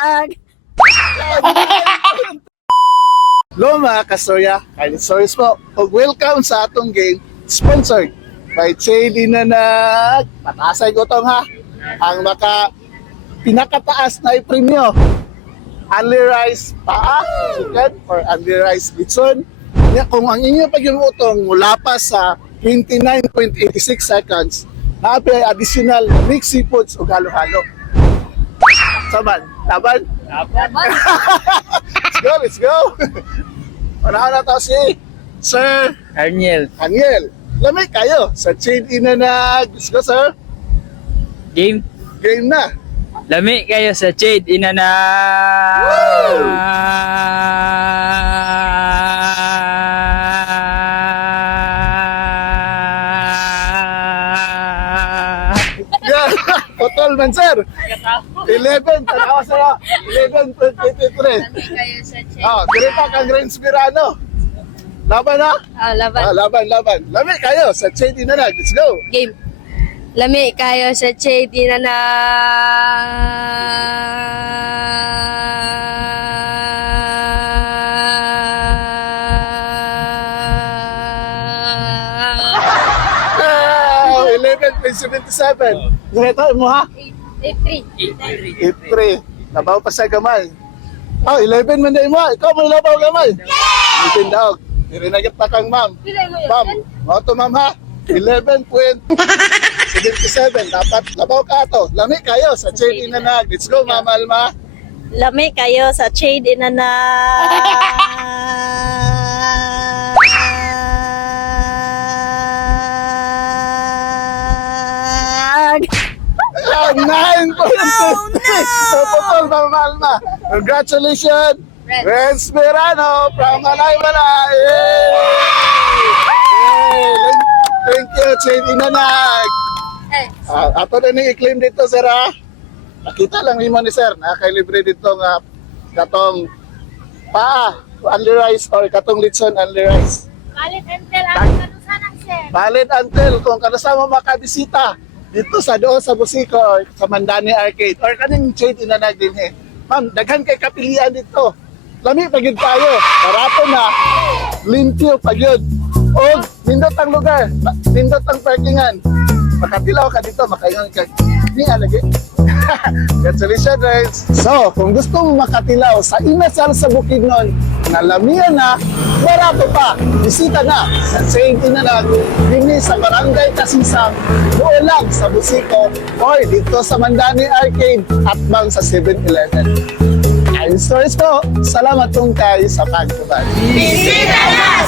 Hello mga kastorya, kain stories po. Og welcome sa atong game, sponsored by JD Nanag. Pataasay ko tong ha, ang pinakataas na premyo. Only rice paa, chicken, or only rice bitson. Kung ang inyo pag yung utong mula pa sa 29.86 seconds, naapay additional mixed seafoods o halo-halo. Saban? Laban? Let's go! Unahan na to si Sir Arniel. Lamig kayo sa JD Nanag. Let's go, sir. Game. Game na. Lami kayo sa Jade Inana. Total man, sir. 11, tanawa sa'yo. 11.23. kayo sa check. Dili pa kang Grand Spirano. Laban na? Laban. Laban. Lamig kayo sa JD Nanag. Let's go. Game. Lami kayo sa check. Di na na. Oh, 11.77. Ganito mo ha? 8-3. 8-3. Nabaw pa sa gamay. 11 man na mo. Ikaw mo labaw gamay. Itin daw. Irinagit na kang ma'am. Pilay mo yun. Ma'am, mo to ma'am ha. 11.77. Dapat labaw ka to. Lami kayo sa JD Nanag. Let's go, Ma'am Alma. Lami kayo sa check. Di na na. Oh, 9.50. Puputol, Ma'am Alma. Congratulations. Red Spirano from Malay-Malay. Yay! Thank you, JD Nanag. Ato na ni i-claim dito, sir, ha? Nakita lang ni sir, nakakalibre dito nga katong paa, only rice, or katong litson, only rice. Kalit until ang kanusanang sir. Valid until kung kanasama makabisita dito sa doon sa Busico or sa Mandani Arcade or kaning JD Nanag din eh. Ma'am, daghan kay kapilian dito. Lami pagyud tayo, barato na, limpyo pagyud. O nindot ang lugar, nindot ang parkingan. Makatilaw ka dito, makaingon ka. Ni alagi. Congratulations, guys. So, kung gusto mo makatilaw sa inasal sa Bukidnon, na lamian na, barato pa, bisita na sa JD Nanag, dini sa Barangay Kasisang, Buolag sa Busico, or dito sa Mandani Arcade at bang sa 7-Eleven. Kain stories po. Salamat tungkay sa pagkubali. Bisita na